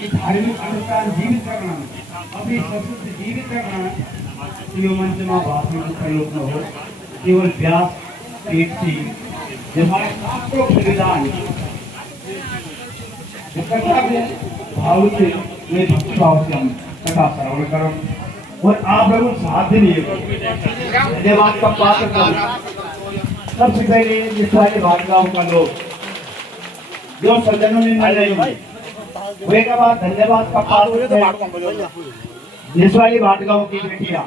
कि धार्मिक अनुष्ठान जीवित करना, अपनी संस्कृति जीवित करना, शिव मंच में बात में प्रयोग न हो, केवल व्यास पेट सी हमारे शास्त्रों के विधान कथा के भाव से मैं भक्ति भाव से हम कथा श्रवण करो और आप लोगों साथ ही नहीं धन्यवाद का पात्र करो। सबसे पहले जिस वाले भाटगांव का लोग जो सज्जनों ने मिल रहे हैं वे का बाद धन्यवाद का पात्र जिस वाली भाटगांव की बेटियां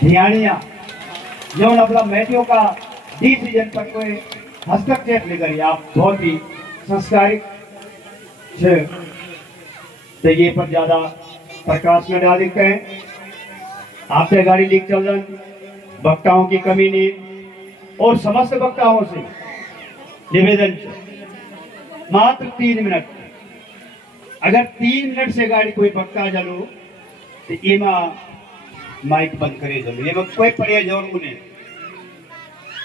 धियानियां जो अपना बेटियों का डिसीजन पर कोई हस्तक्षेप नहीं करी आप बहुत ही संस्कारिक से तो ये पर ज्यादा प्रकाश में डाल देते हैं आपसे गाड़ी लीक चल रही वक्ताओं की कमी नहीं और समस्त वक्ताओं से निवेदन मात्र 3 मिनट अगर 3 मिनट से गाड़ी कोई वक्ता चलो तो एमा माइक बंद करे चलो एमा कोई पड़े जरूर नहीं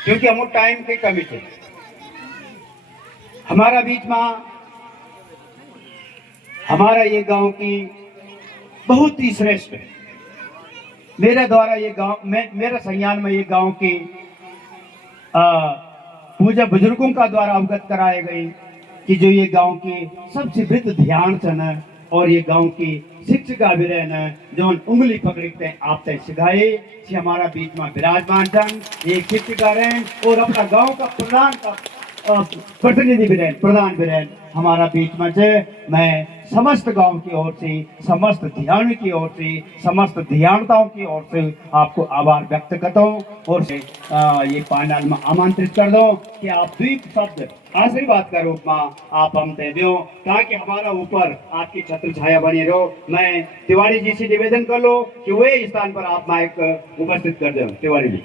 क्योंकि हम टाइम की कमी थे हमारा बीच में हमारा ये गांव की बहुत ही श्रेष्ठ है मेरे द्वारा ये गांव मेरे संज्ञान में ये गांव के पूजा बुजुर्गों का द्वारा अवगत कराए गए कि जो ये गांव के सबसे वृद्ध ध्यान चन और ये गांव की शिक्षिका भी रहना जो उंगली पकड़ते आप तय सिखाए कि हमारा बीच में विराजमान जन एक शिक्षिका रहें और अपना गांव का प्रधान का प्रतिनिधि भी रहें प्रधान भी रहें हमारा बीच में से मैं समस्त गांव की ओर से समस्त ध्यान की ओर से समस्त ध्यानताओं की ओर से आपको आभार व्यक्त करता हूँ और से ये पांडाल में आमंत्रित कर दो कि आप द्वीप शब्द आशीर्वाद का रूप में आप हम दे दो ताकि हमारा ऊपर आपकी छत्र छाया बनी रहो मैं तिवारी जी से निवेदन कर लो कि वे स्थान पर आप माइक उपस्थित कर दो तिवारी जी।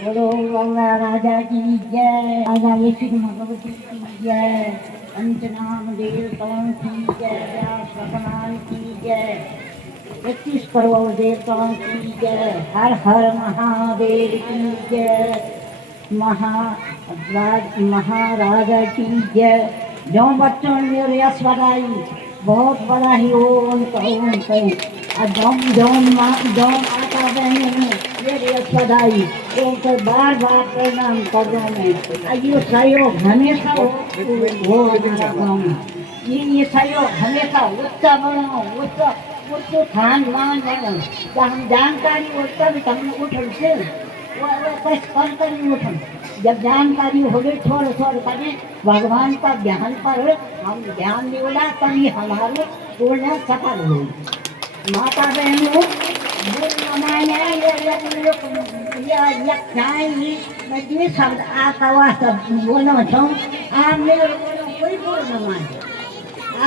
बोलो गंगा राजा की जय राजा लक्ष्मी भगवती की जय पंचनाम देवताओं की जय व्यास भगवान की जय 31 करोड़ देवताओं की जय हर हर महादेव की जय महाराजा की जय। जो बच्चों ने यश बढ़ाई बहुत बड़ा ही ओम कहीं और जौन माता बहन मेरे बधाई उनको बार बार प्रणाम कर रहा मैं ये सहयोग हमेशा हो हमारा गाँव में ये सहयोग हमेशा उसका बनाओ उसको खान पान बनाओ तो हम जानकारी उसका भी हम उठन से कर नहीं उठन जब जानकारी हो गई थोड़े थोड़े करें भगवान का ध्यान पर हम ध्यान देवला तभी हमारे पूर्ण सफल हो माता बहनों ये शब्द आपका वास्तव बोलना चाहूँ आप मेरे कोई बोल न माने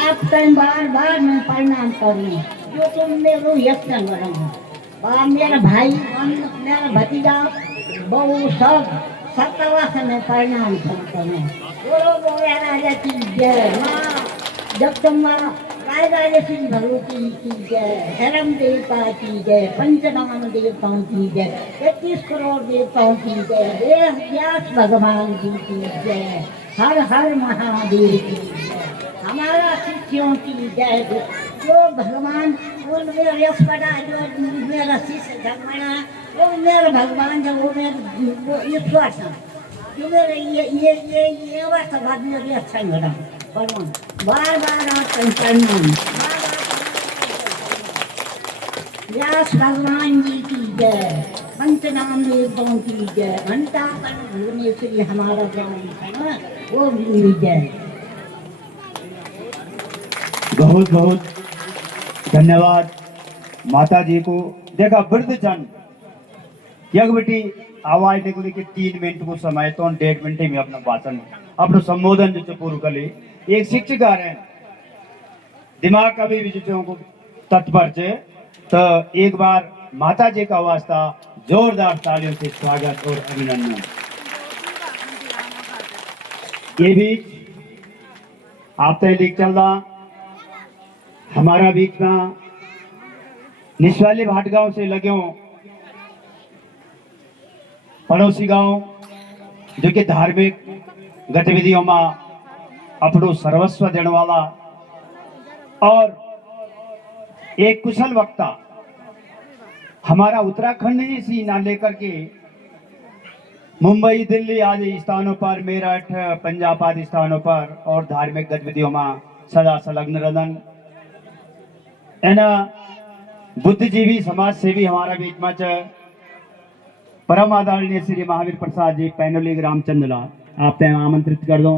आप कई बार बार मैं प्रणाम करूँ जो तुम मेरे यत्न करूँगा मेरा भाई मेरा भतीजा बहू सबका वास्तव में प्रणाम करूँ बोलो बोलो राजा की जय माँ जब तुम राजराजेश्वरी भगवती की जय धर्म देवता की जय पंचनाम देवताओं की जय 31 करोड़ देवताओं की जय व्यास भगवान जी की जय हर हर महादेव की जय हमारा शिष्यों की जय जो भगवान वो मेरा यश बड़ा जो मेरा शिष्य धर्मणा वो मेरा भगवान जब वो मेरा वो ईश्वर था जो मेरे ये वास्तव मेरे अच्छा मेरा भगवान बार बार प्रणाम व्यास भगवान जी की जय पंचनाम देवताओं की जय घंटा पर भुवनेश्वरी हमारा गाँव है ना वो भी जय। बहुत बहुत धन्यवाद माता जी को। देखा वृद्ध जन यज्ञ बेटी आवाज देखो कि 3 मिनट को समय तो 1.5 मिनट में अपना भाषण अपना संबोधन जो पूर्ण कर ले एक शिक्षिका है दिमाग का भी विषयों को तत्पर है तो एक बार माता जी का वास्ता जोरदार तालियों से स्वागत और अभिनंदन। ये भी आप तय लिख चल रहा हमारा बीच में निश्वाली भाटगांव से लगे हो पड़ोसी गांव जो कि धार्मिक गतिविधियों में अपनों सर्वस्व देने वाला और एक कुशल वक्ता हमारा उत्तराखंड ही सी ना लेकर के मुंबई, दिल्ली आदि स्थानों पर, मेरठ, पंजाब आदि स्थानों पर और धार्मिक गतिविधियों में सदा संलग्न रहन। एना बुद्धिजीवी समाज सेवी हमारा बीच में परम आदरणीय श्री महावीर प्रसाद जी पैनोली रामचंद्रला आप आमंत्रित कर दो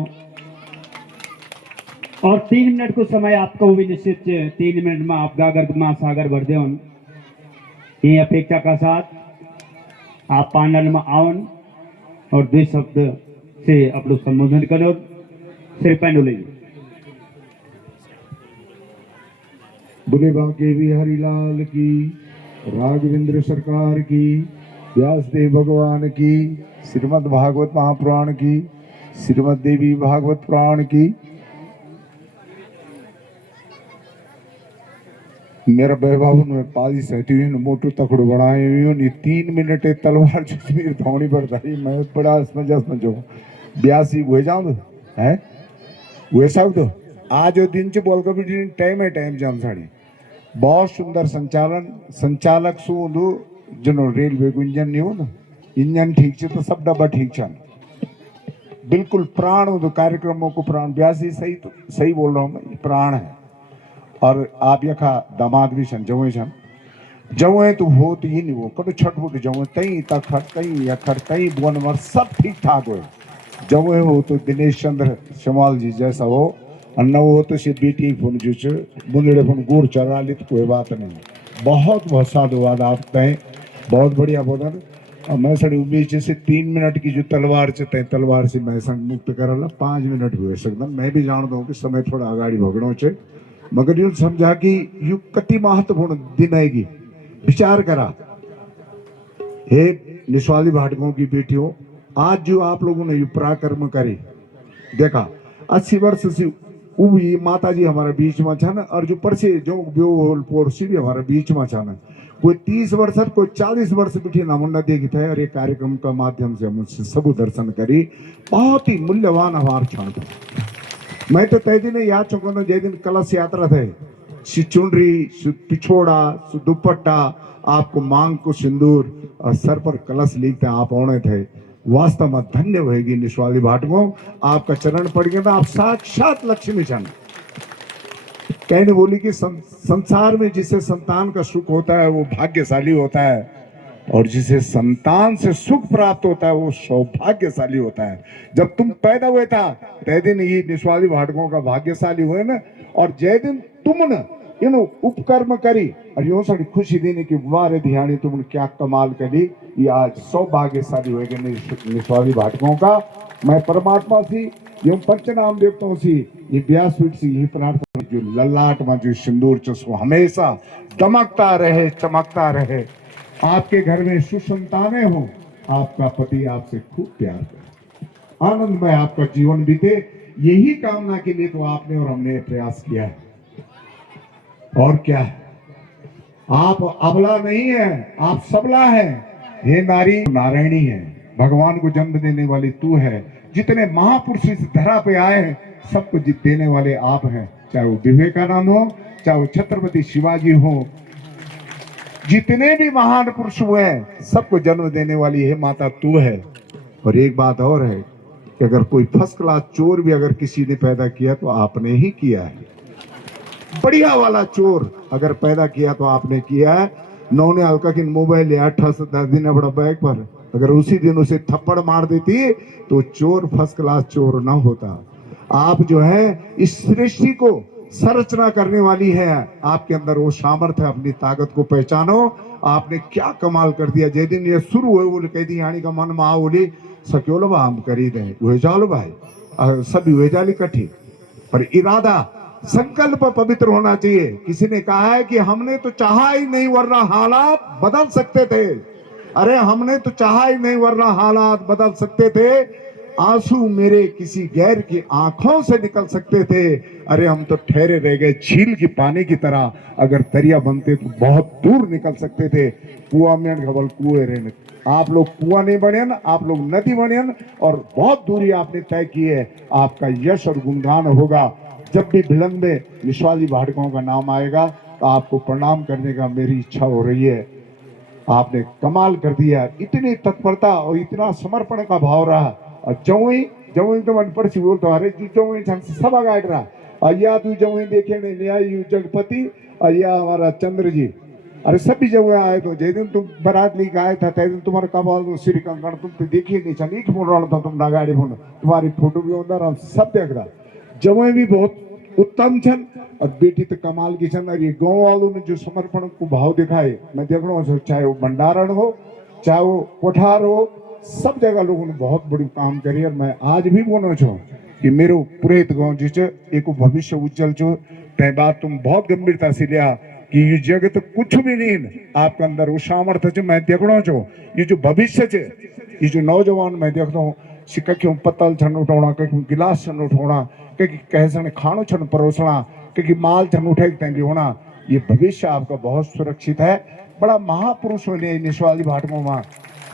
और 3 मिनट को समय आपको भी निश्चित 3 मिनट में आप गागर सागर भर दे ये अपेक्षा का साथ आप पैनल में आवन और 2 शब्द से अपना संबोधन करो। श्री पैनोली बोले बांके बिहारी लाल की, राघवेंद्र सरकार की, व्यासदेव भगवान की, श्रीमद् भागवत महापुराण की, श्रीमद् देवी भागवत पुराण की। मेरा बहबाबू में पाली सहती हुई मोटू तकड़ो बनाए हुई 3 मिनट तलवार जसमीर थोड़ी पड़ता है। मैं बड़ा समझो ब्यासी हुए जाऊँ है हुए सब तो आज दिन से बोल कर टाइम है टाइम जाम साड़ी बहुत सुंदर संचालन संचालक शू जनो रेलवे को इंजन नहीं हो ना इंजन ठीक से तो सब डब्बा ठीक छन बिल्कुल प्राण हो कार्यक्रमों को प्राण ब्यासी सही तो सही बोल रहा हूँ मैं प्राण है। और आप यखा दामाद भी सन जवे तो हो तो ये नहीं हो कभी छटफुट जवे तई तखर तई यखर तई बोनवर सब ठीक ठाक हो जवे हो तो दिनेश चंद्र शमाल जी जैसा हो और न हो तो सिर्फ बेटी फोन जो बुंदड़े फोन गुड़ चरा ली तो कोई बात नहीं। बहुत बहुत साधुवाद आप तय बहुत बढ़िया बोलन और मैं सड़ी उम्मीद जैसे 3 मिनट की जो तलवार से तलवार से मैं संग मुक्त कर 5 मिनट हुए सकता मैं भी जानता हूँ कि समय थोड़ा आगाड़ी भगड़ो से मगर यूं समझा कि यू कति महत्वपूर्ण दिन आएगी विचार करा। हे निस्वाली भाटकों की बेटियों आज जो आप लोगों ने यू पराक्रम करे देखा 80 वर्ष से भी माता जी हमारा बीच में छन और जो परसे जो पोरसी भी हमारा बीच में छन कोई 30 वर्ष कोई 40 वर्ष बिठी नमुना देखी था और ये कार्यक्रम का माध्यम से हम सब दर्शन करी बहुत ही मूल्यवान हमारे क्षण था। मैं तो तय दिन याद चुका जय दिन कलश यात्रा थे चुनरी पिछोड़ा दुपट्टा आपको मांग को सिंदूर और सर पर कलश लिखते आप आने थे वास्तव में धन्य होगी निस्वाली भाटकों आपका चरण पड़ गया था आप साक्षात लक्ष्मी चंद कहने बोली कि संसार में जिसे संतान का सुख होता है वो भाग्यशाली होता है और जिसे संतान से सुख प्राप्त होता है वो सौभाग्यशाली होता है। जब तुम पैदा हुए था तय दिन ये निस्वाली भाटकों का भाग्यशाली हुए ना और जय दिन तुम न उपकर्म करी और यो साड़ी खुशी देने की वारे ध्यानी तुमने क्या कमाल करी ये आज सौभाग्यशाली होगा निस्वाली भाटकों का। मैं परमात्मा सी यो पंचनाम देवताओं सी ये व्यासपीठ से यही प्रार्थना जो ललाट में जो सिंदूर चस्को हमेशा दमकता रहे चमकता रहे आपके घर में सुसंतानें हो आपका पति आपसे खूब प्यार करे आनंद में आपका जीवन बीते यही कामना के लिए तो आपने और हमने प्रयास किया है। और क्या है आप अबला नहीं है आप सबला है। हे नारी नारायणी है भगवान को जन्म देने वाली तू है। जितने महापुरुष इस धरा पे आए हैं सबको जीत देने वाले आप हैं चाहे वो विवेकानंद हो चाहे वो छत्रपति शिवाजी हो जितने भी महान पुरुष हुए हैं सबको जन्म देने वाली है माता तू है। और एक बात और है कि अगर कोई फर्स्ट क्लास चोर भी अगर किसी ने पैदा किया तो आपने ही किया है। बढ़िया वाला चोर अगर पैदा किया तो आपने किया है। नौने हल्का की मोबाइल लिया 10 दिन बड़ा बैग पर अगर उसी दिन उसे थप्पड़ मार देती तो चोर फर्स्ट क्लास चोर ना होता। आप जो है इस सृष्टि को संरचना करने वाली है आपके अंदर वो सामर्थ्य अपनी ताकत को पहचानो। आपने क्या कमाल कर दिया जय दिन ये शुरू हुए बोले कह दी यानी का मन माँ बोली सक्योलो बा हम करी दे हुए जालो भाई सभी हुए जाली कठी पर इरादा संकल्प पवित्र होना चाहिए। किसी ने कहा है कि हमने तो चाहा ही नहीं वरना हालात बदल सकते थे। अरे हमने तो चाहा ही नहीं वरना हालात बदल सकते थे। आंसू मेरे किसी गैर की आंखों से निकल सकते थे, अरे हम तो ठहरे रह गए झील के पानी की तरह, अगर दरिया बनते तो बहुत दूर निकल सकते थे। कुआ में घबल कुएं रहने, आप लोग कुआं नहीं बने ना, आप लोग नदी बने ना, और बहुत दूरी आपने तय की है। आपका यश और गुणगान होगा। जब भी भिलंग में निस्वाली भाटकों का नाम आएगा तो आपको प्रणाम करने का मेरी इच्छा हो रही है। आपने कमाल कर दिया, इतनी तत्परता और इतना समर्पण का भाव रहा। और जवई जवई तो मन पर बोलता, अरे जी जवई सब गाइड रहा, अय्या तू जवई देखे नहीं न्याय जगपति, अय्या हमारा चंद्र जी, अरे सभी जगह आए तो जय दिन तुम बारात लेके आए था, तय दिन तुम्हारा कमाल तो श्री कंकण तुम तो देखिए नहीं चल, एक फोन रहा था तुम ना गाड़ी फोन, तुम्हारी फोटो भी अंदर हम सब देख रहा। जवई भी बहुत उत्तम छन और बेटी तो कमाल की छन। और ये गाँव वालों में जो समर्पण को भाव दिखाए, मैं देख रहा हूँ, चाहे वो भंडारण हो चाहे वो कोठार हो, सब जगह लोगों ने बहुत बड़ी काम करी। और मैं आज भी बोलना चाहूँ कि मेरो पुरेत गाँव जो एक भविष्य उज्जवल छो। तय बात तुम बहुत गंभीरता से लिया कि ये जगत कुछ भी नहीं, आपके अंदर वो सामर्थ्य मैं देखना चाहूँ। ये जो भविष्य है, ये जो नौजवान मैं देखता हूँ, कहीं पत्तल छन उठाना, कहीं गिलास छन उठाना, कहीं कैसे खानो छन परोसना, कहीं माल छन उठे तंगी होना, ये भविष्य आपका बहुत सुरक्षित है। बड़ा महापुरुष होने निस्वाली भाटकों में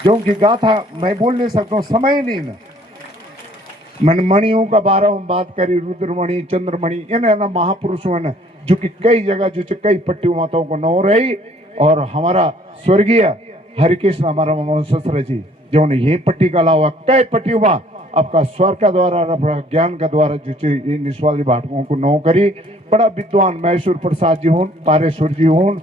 जो की गाथा मैं बोल नहीं सकता हूँ, समय नहीं ना। मन मणियों का बारह बात करी, रुद्रमणि चंद्रमणि, इन महापुरुषों ने जो कि कई जगह जो कई पट्टी माताओं को नौ रही। और हमारा स्वर्गीय हरिकृष्ण हमारा ससुर जी जो ने ये पट्टी का अलावा कई पट्टियों में आपका स्वर का द्वारा ज्ञान का द्वारा जो निस्वाली भाटकों को नौ करी। बड़ा विद्वान मैसूर प्रसाद जी हों, पारेश्वर जी हों,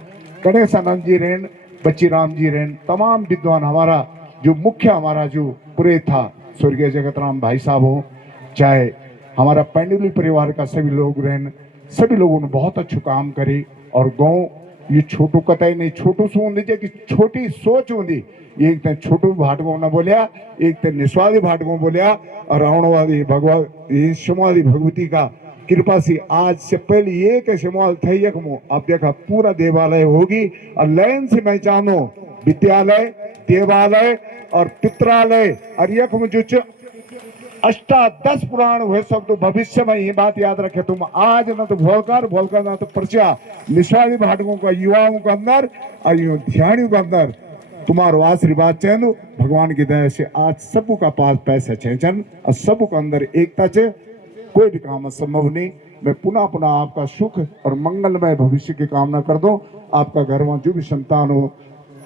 गणेश आनंद जी रेन, बच्ची राम जी रेन, तमाम विद्वान हमारा जो मुख्य हमारा जो पूरे था स्वर्गीय जगत राम भाई साहब हो, चाहे हमारा पेंडुली परिवार का सभी लोग रहन, सभी लोगों ने बहुत अच्छे काम करे। और गाँव ये छोटू कतई नहीं, छोटू सो लीजिए कि छोटी सोच होती, एक तो छोटू भाटकों ने बोलिया, एक तो निस्वाली भाटकों बोलिया, और रावण वाली भगवान शिमवाली भगवती का कृपा से आज से पहले एक शिमवाल थे अब देखा पूरा देवालय होगी। और लाइन से मैं चाहूँ विद्यालय, देवालय और पित्रालय और यक में जो अष्टादश पुराण हुए सब, तो भविष्य में ये बात याद रखे तुम, आज न तो भोलकर न तो प्रचा निस्वाली भाटकों का युवाओं के अंदर और ध्यानियों के अंदर तुम्हारो आशीर्वाद चैन भगवान की दया से आज सबू का पास पैसा चैचन और सबू के अंदर एकता चे, कोई भी काम असंभव नहीं। मैं पुनः पुनः आपका सुख और मंगलमय भविष्य की कामना कर दो। आपका घर में जो भी संतान हो,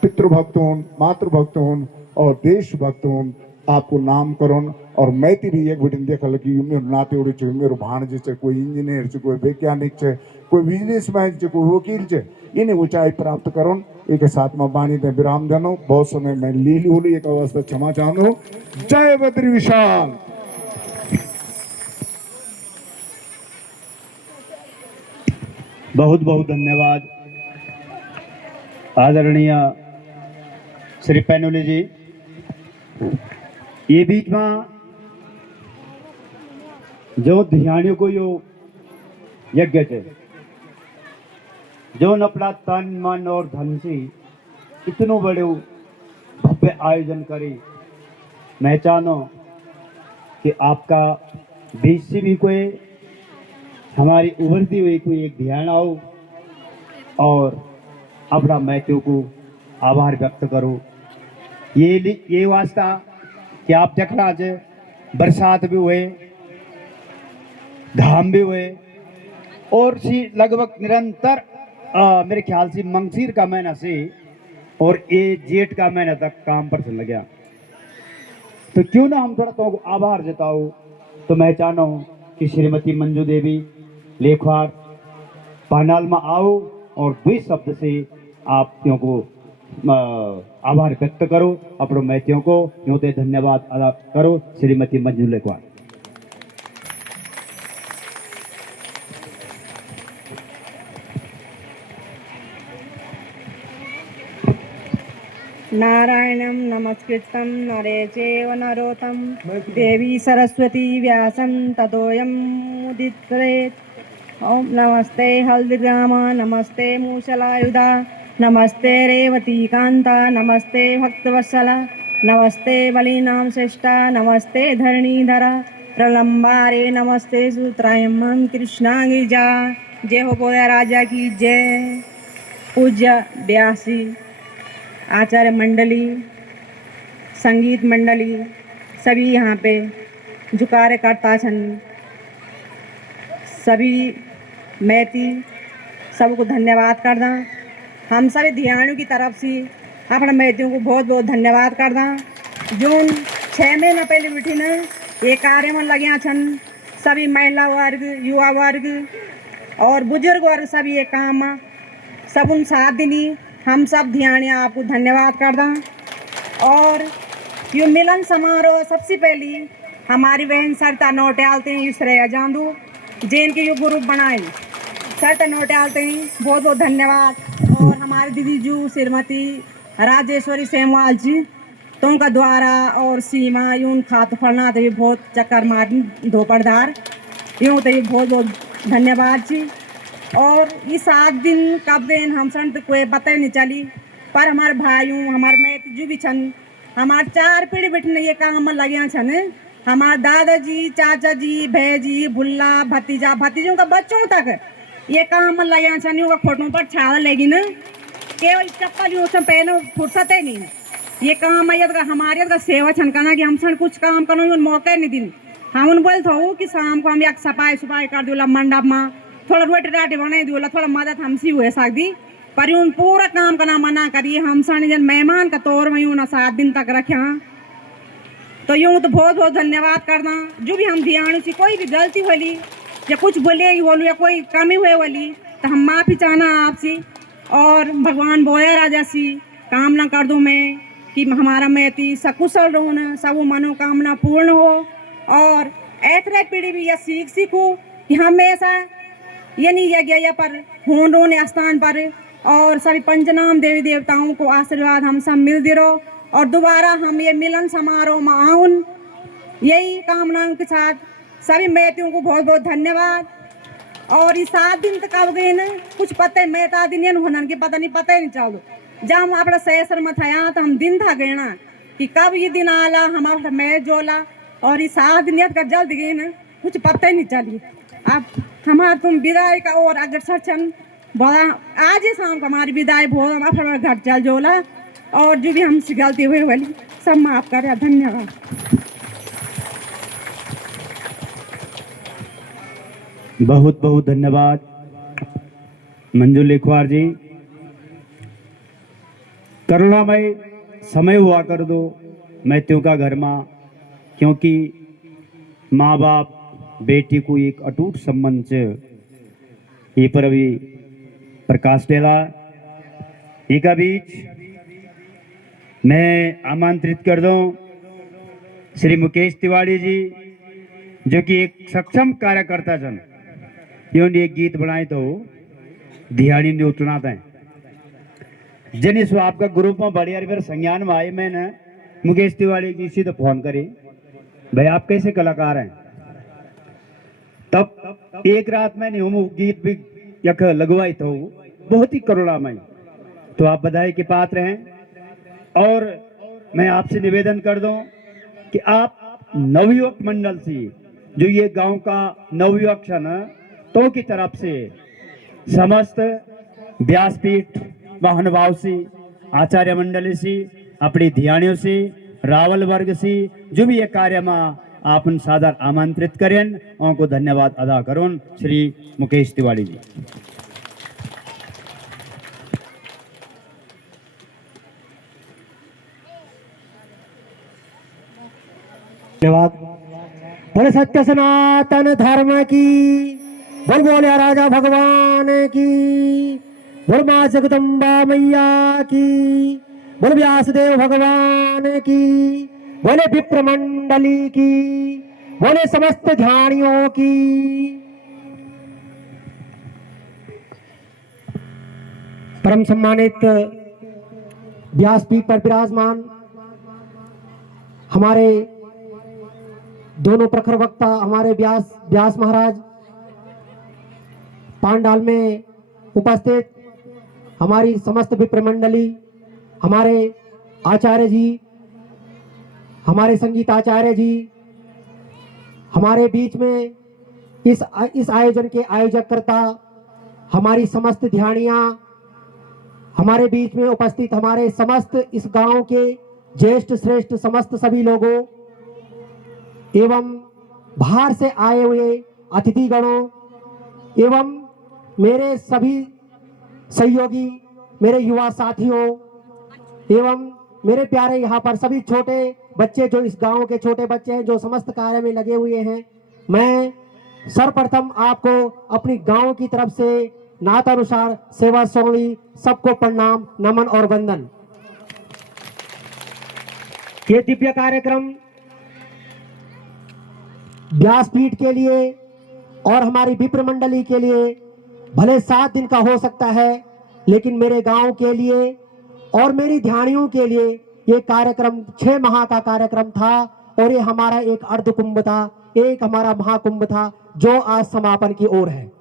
पितृभक्त हो, मातृभक्त हो और देशभक्त हो, आपको नामकरण और मैती भी एक बिटिन देख लगी मेरो नाते उड़ी छे, मेरो भाणजे छे, कोई इंजीनियर छे, कोई वैज्ञानिक छे, कोई बिजनेसमैन छे, कोई वकील छे, इन्हें ऊंचाई प्राप्त करो। एक साथ में बाणी में विराम देनो, बहुत समय मैं लीली होली एक अवस्था क्षमा चाहूँ। जय बद्री विशाल। बहुत बहुत धन्यवाद आदरणीय श्री पैनोली जी। ये बीच में जो ध्यानियों को यो यज्ञ है, जो अपना तन मन और धन से इतनो बड़े भव्य आयोजन करे, मैं चाहूँ कि आपका बीच से भी कोई हमारी उभरती हुई कोई एक ध्यान आओ और अपना मैत्यों को आभार व्यक्त करो। ये वास्ता कि आप देखना आज बरसात भी हुए, धाम भी हुए और सी लगभग निरंतर मेरे ख्याल से मंगसीर का महीना से और ये जेठ का महीना तक काम पर चल गया, तो क्यों ना हम थोड़ा तो आभार जताओ। तो मैं चाहता हूँ कि श्रीमती मंजू देवी लेखवार पानाल में आओ और 2 शब्द से आप त्यों को आभार व्यक्त करो, अपनों मैत्यों को यूं ते धन्यवाद अदा करो। श्रीमती मंजू लेखवार। नारायणं नमस्कृतं नरे चैव नरोत्तमं देवी सरस्वती व्यासं ततोऽयं मुदित्रेत्। ओम नमस्ते हल्दिग्राम, नमस्ते मूषलायुधा, नमस्ते रेवती कांता, नमस्ते भक्तवत्सला, नमस्ते बलिनाम श्रेष्ठा नमस्ते धरणीधरा प्रलंबारे नमस्ते सूत्रायम कृष्णा गिरिजा। जय हो बोया राजा की जय। पूज्य व्यासी आचार्य मंडली, संगीत मंडली, सभी यहाँ पे जो कार्यकर्ता छन, सभी मैती सबको धन्यवाद करदा। हम सभी धियाणु की तरफ से अपने मैतियों को बहुत बहुत धन्यवाद करदा। जो 6 महीना पहले बिठी न ये कार्य में लग्या छन, सभी महिला वर्ग, युवा वर्ग और बुजुर्ग वर्ग सभी ये काम सब उन साथ दिनी। हम सब धियाणी आपको धन्यवाद करदा। और यो मिलन समारोह सबसे पहली हमारी बहन सरिता नौटियालते हैं श्रेया जांदू जिनके यो ग्रुप बनाए सरिता नौटियालते हैं, बहुत बहुत धन्यवाद। और हमारे दीदी जू श्रीमती राजेश्वरी सेमवाल जी तो उनका द्वारा और सीमा यून खात फलना तो बहुत चक्कर मार धोपड़दार यूँ तो बहुत बहुत धन्यवाद जी। और ये 7 दिन कब दिन हम सन तो कोई पता ही नहीं चली, पर हमारे भाइयों हमारे मैत जो भी छन हमारे 4 पीढ़ी बैठने ये काम में लगे छन। हमारे दादाजी, चाचा जी, भैजी, भुल्ला, भतीजा, भतीजों का बच्चों तक ये काम में लगे छन। यूँ का फोटो पर छाल लेगी न, केवल चप्पल यूँ सब पहनो फुर्सत है नहीं। ये काम है हमारे का सेवा छन करना कि हम सन कुछ काम करना यूँ मौका नहीं दिन। हम उन बोलते हो कि शाम को हम एक सफाई सुफाई कर दूला मंडप में, थोड़ा रोटी राटी बना दूला, थोड़ा मदद हमसे हुए सकती, पर यूँ पूरा काम करना मना करिए। हम सन जन मेहमान का तौर में यूँ ना 7 दिन तक रखे तो यूँ तो बहुत बहुत धन्यवाद करना। जो भी हम ध्यान से कोई भी गलती होली या कुछ बोले बोलूँ या कोई कमी हुए वाली तो हम माफ़ी चाहना आपसे। और भगवान बोया राजा सी कामना कर दूँ मैं कि हमारा मैती सकुशल रहो न, सब मनोकामना पूर्ण हो। और ऐतरे पीढ़ी भी यह सीखूँ कि हमेशा ये नहीं यज्ञ पर हों रोने स्थान पर और सभी पंचनाम देवी देवताओं को आशीर्वाद हम सब मिलते रहो और दोबारा हम ये मिलन समारोह में आउन, यही कामनाओं के साथ सभी मैतियों को बहुत बहुत धन्यवाद। और ये 7 दिन तक अब गए ना कुछ पता मैता दिन होना कि पता ही नहीं चलो। जब हम अपना सहसर में था तो हम दिन था गए ना कि कब ये दिन आला हमारा मैच जोला और ये 7 दिन का जल्द गए ना कुछ पता ही नहीं चली। अब हमारा तुम विदाई का और अग्रसर चन बड़ा आज ही शाम को हमारी विदाई बहुत हम अपना घर चल जोला और जो भी हमसे गलती हुई वाली सब माफ करे। धन्यवाद। बहुत बहुत धन्यवाद मंजू लिखवार जी। करुणामय समय हुआ कर दो मैत्यों का घर में, क्योंकि माँ बाप बेटी को एक अटूट संबंध से ये पर अभी प्रकाश डेला एक बीच मैं आमंत्रित कर दूं श्री मुकेश तिवारी जी जो कि एक सक्षम कार्यकर्ता जन इन्होंने एक गीत बनाए तो धियानी ने उठना था जन सो आपका ग्रुप में बढ़िया फिर संज्ञान में आए। मैंने मुकेश तिवारी जी से तो फोन करे भाई आप कैसे कलाकार हैं, तब एक रात मैंने हम गीत भी यक लगवाई तो बहुत ही करुणामय, तो आप बधाई के पात्र हैं। और मैं आपसे निवेदन कर दूं कि आप नवयुवक मंडल से जो ये गांव का नवयुवक है ना तो की तरफ से समस्त व्यासपीठ महानुभाव से आचार्य मंडली से अपनी धियाणियों से रावल वर्ग से जो भी ये कार्य में आप उन सादर आमंत्रित करें उनको धन्यवाद अदा करूं। श्री मुकेश तिवारी जी। धन्यवाद। बोले सत्य सनातन धर्म की, बोल बोले राजा भगवान की, बोल माँ जगदम्बा मैया की, बोल व्यासदेव भगवान की, बोले विप्र मंडली की, बोले समस्त ध्यानियों की। परम सम्मानित व्यासपीठ पर विराजमान हमारे दोनों प्रखर वक्ता हमारे व्यास महाराज, पांडाल में उपस्थित हमारी समस्त विप्र मंडली, हमारे आचार्य जी, हमारे संगीताचार्य जी हमारे बीच में इस आयोजन के आयोजककर्ता, हमारी समस्त ध्यानियाँ, हमारे बीच में उपस्थित हमारे समस्त इस गांव के ज्येष्ठ श्रेष्ठ समस्त सभी लोगों एवं बाहर से आए हुए अतिथिगणों एवं मेरे सभी सहयोगी, मेरे युवा साथियों एवं मेरे प्यारे यहाँ पर सभी छोटे बच्चे जो इस गांव के छोटे बच्चे हैं जो समस्त कार्य में लगे हुए हैं, मैं सर्वप्रथम आपको अपनी गांव की तरफ से नातानुसार सेवा सौंपी सबको प्रणाम, नमन और वंदन। ये दिव्य कार्यक्रम व्यासपीठ के लिए और हमारी विप्र मंडली के लिए भले 7 दिन का हो सकता है, लेकिन मेरे गांव के लिए और मेरी ध्यानियों के लिए ये कार्यक्रम 6 माह का कार्यक्रम था और ये हमारा एक अर्ध कुंभ था, एक हमारा महाकुंभ था जो आज समापन की ओर है।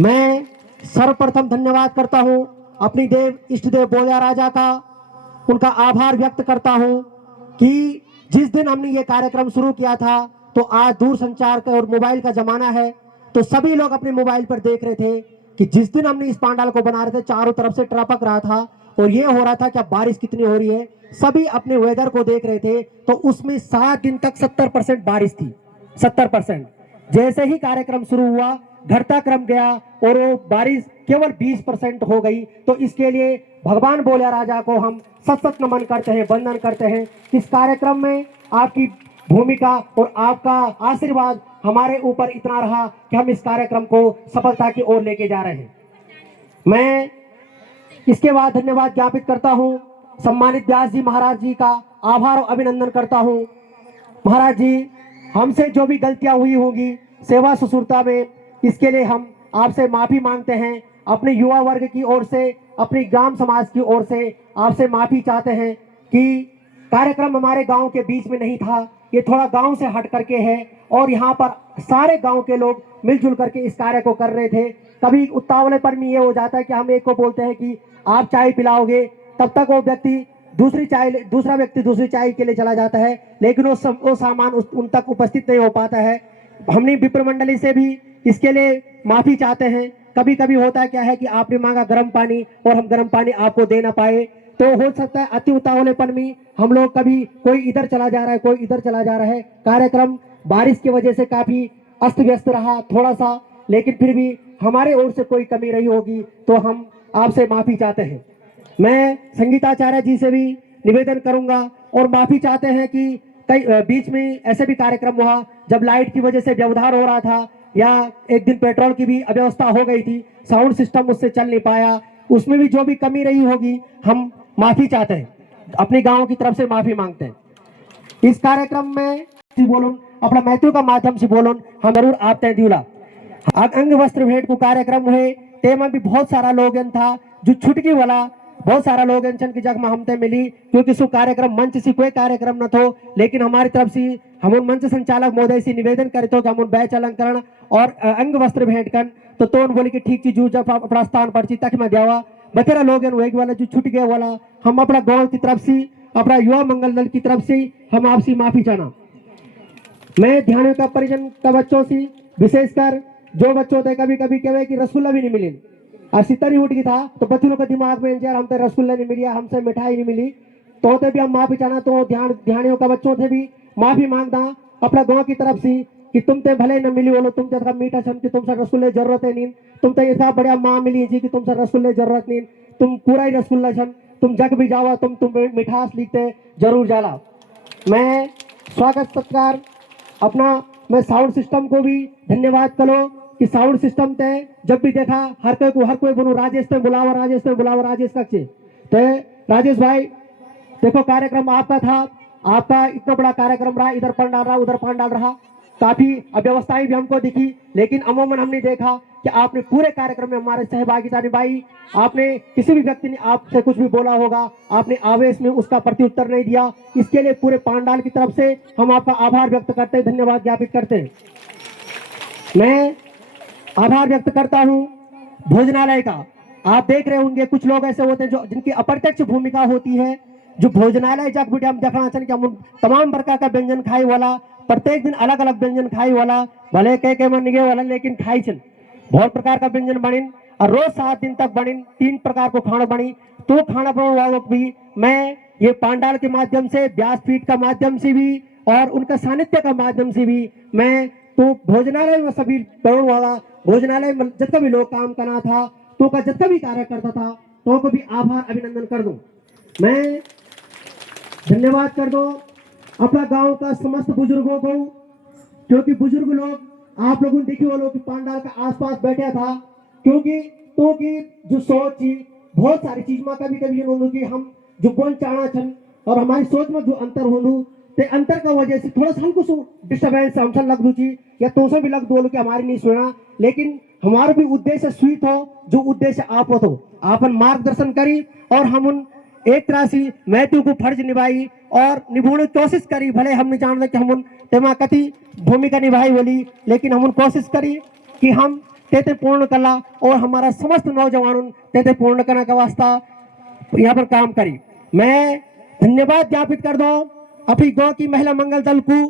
मैं सर्वप्रथम धन्यवाद करता हूं अपनी देव इष्ट देव बोलिया राजा का, उनका आभार व्यक्त करता हूं कि जिस दिन हमने ये कार्यक्रम शुरू किया था तो आज दूर संचार का और मोबाइल का जमाना है, तो सभी लोग अपने मोबाइल पर देख रहे थे कि जिस दिन हमने इस पांडाल को बना रहे थे चारों तरफ से टपक रहा था और ये हो रहा था क्या बारिश कितनी हो रही है, सभी अपने वेदर को देख रहे थे। तो उसमें 7 दिन तक 70% बारिश थी, 70%। जैसे ही कार्यक्रम शुरू हुआ घटता क्रम गया और वो बारिश केवल 20% हो गई। तो इसके लिए भगवान बोलिया राजा को हम सत नमन करते हैं, वंदन करते हैं। इस कार्यक्रम में आपकी भूमिका और आपका आशीर्वाद हमारे ऊपर इतना रहा कि हम इस कार्यक्रम को सफलता की ओर लेके जा रहे हैं। मैं इसके बाद धन्यवाद ज्ञापित करता हूं सम्मानित व्यास जी महाराज जी का आभार और अभिनंदन करता हूं। महाराज जी, हमसे जो भी गलतियां हुई होंगी सेवा सुश्रुता में, इसके लिए हम आपसे माफी मांगते हैं। अपने युवा वर्ग की ओर से, अपनी ग्राम समाज की ओर से आपसे माफी चाहते हैं कि कार्यक्रम हमारे गांव के बीच में नहीं था, ये थोड़ा गांव से हट करके है और यहाँ पर सारे गांव के लोग मिलजुल करके इस कार्य को कर रहे थे। कभी उतावलेपन में ये हो जाता है कि हम एक को बोलते हैं कि आप चाय पिलाओगे, तब तक वो व्यक्ति दूसरा व्यक्ति दूसरी चाय के लिए चला जाता है, लेकिन वो सामान उन तक उपस्थित नहीं हो पाता है। हमने विप्र मंडली से भी इसके लिए माफी चाहते हैं। कभी कभी होता है क्या है कि आपने मांगा गर्म पानी और हम गर्म पानी आपको दे ना पाए, तो हो सकता है अति उतावलेपन में हम लोग कभी कोई इधर चला जा रहा है, कोई इधर चला जा रहा है। कार्यक्रम बारिश की वजह से काफी अस्त व्यस्त रहा थोड़ा सा, लेकिन फिर भी हमारे ओर से कोई कमी रही होगी तो हम आपसे माफी चाहते हैं। मैं संगीताचार्य जी से भी निवेदन करूंगा और माफी चाहते हैं कि कई बीच में ऐसे भी कार्यक्रम हुआ जब लाइट की वजह से व्यवधान हो रहा था या एक दिन पेट्रोल की भी अव्यवस्था हो गई थी, साउंड सिस्टम उससे चल नहीं पाया, उसमें भी जो भी कमी रही होगी हम माफी चाहते हैं, अपने गांव की तरफ से माफी मांगते हैं। इस कार्यक्रम में बोलूं अपना मैथ्यू का माध्यम से बोलूं हम जरूर आप तय दिला अंग वस्त्र भेंट को कार्यक्रम हुए तेमा भी बहुत सारा लोग था जो छुटकी वाला बहुत सारा लोग की जगह हमते मिली, क्योंकि सो कार्यक्रम मंच से कोई कार्यक्रम न थो, लेकिन हमारी तरफ से हम मंच संचालक महोदय से निवेदन करे तो कि हम बैच अलंकरण और अंग वस्त्र भेंट कर तो बोले कि ठीक चीज जब अपना स्थान पर तक मैं देवा बतेरा लोग वाला जो छुट गए वाला हम अपना गाँव की तरफ से अपना युवा मंगल दल की तरफ से हम आपसे माफी चाहना। मैं ध्यान का परिजन का बच्चों से विशेषकर जो बच्चों थे कभी कभी कहे कि रसगुल्ला भी नहीं मिली और सितर उठ गई था तो बच्चों के दिमाग में यार हमसे रसगुल्ला नहीं मिली, हमसे मिठाई नहीं मिली, तो भी हम माफी चाहना। तो ध्यानियों का बच्चों से भी माफी मांगता अपना गाँव की तरफ से कि तुम ते भले न मिली बोलो, तुम जैसा मीठा छन कि तुमसे रसगुल्ले जरूरत है नहीं, तुम तो ऐसा बढ़िया माँ मिली जी कि तुमसे रसगुल्ले जरूरत नहीं, तुम पूरा ही रसगुल्ला छन, तुम जग भी जावा तुम मिठास लिखते जरूर जाला। मैं स्वागत सत्कार अपना मैं साउंड सिस्टम को भी धन्यवाद करो कि साउंड सिस्टम ते जब भी देखा हर कोई बोलो राजेश ते बुलावा राजेश कक्षे तो राजेश भाई देखो कार्यक्रम आपका था, आपका इतना बड़ा कार्यक्रम रहा, इधर पंडाल रहा उधर पंडाल रहा, काफी अव्यवस्थाएं भी हमको दिखी, लेकिन अमूमन हमने देखा कि आपने पूरे कार्यक्रम में हमारे सहभागिता निभाई। आपने किसी भी व्यक्ति ने आपसे कुछ भी बोला होगा, आपने आवेश में उसका प्रत्युत्तर नहीं दिया, इसके लिए पूरे पांडाल की तरफ से हम आपका आभार व्यक्त करते हैं, धन्यवाद ज्ञापित करते हैं। मैं आभार व्यक्त करता हूं भोजनालय का। आप देख रहे होंगे कुछ लोग ऐसे होते हैं जो जिनकी अप्रत्यक्ष भूमिका होती है जो भोजनालय जाक बिटे हम देखना छन कि हम तमाम प्रकार का व्यंजन खाई वाला, प्रत्येक दिन अलग अलग व्यंजन खाई वाला, भले के मन निगे वाला लेकिन खाई छन बहुत प्रकार का व्यंजन बनिन और रोज 7 दिन तक बनिन 3 प्रकार को खाना बनी। तो खाना बनाने वालों को भी मैं ये पांडाल के माध्यम से, व्यासपीठ का माध्यम से भी और उनका सानिध्य का माध्यम से भी मैं तो भोजनालय में सभी बनाने वाला भोजनालय में जितना भी लोग काम करना था तो का जितना भी कार्य करता था तो को भी आभार अभिनंदन कर दूं, मैं धन्यवाद कर दो अपना गांव का समस्त बुजुर्गों को, क्योंकि बुजुर्ग लोग आप लोगों ने देखी वो लोग पांडाल का आसपास बैठा था, क्योंकि तो की जो सोच थी बहुत सारी चीज में कभी कभी कि हम जो बोल चाहना छन और हमारी सोच में जो अंतर होलू ते अंतर का वजह से थोड़ा सा हमको डिस्टर्बेंस हमसे लग दू छी या तो से भी लग दो कि हमारी नहीं सुना, लेकिन हमारा भी उद्देश्य स्वीत हो जो उद्देश्य आप हो तो आपन मार्गदर्शन करी और हम उन एक तरह से मैथ्यू को फर्ज निभाई और निभाने की कोशिश करी। भले हम नहीं जानते कि हम उन तेमा कति भूमिका निभाई बोली, लेकिन हम उन कोशिश करी कि हम तेते पूर्ण कला और हमारा समस्त नौजवान तेते पूर्ण करने का वास्ता यहाँ पर काम करी। मैं धन्यवाद ज्ञापित कर दो अपनी गांव की महिला मंगल दल को।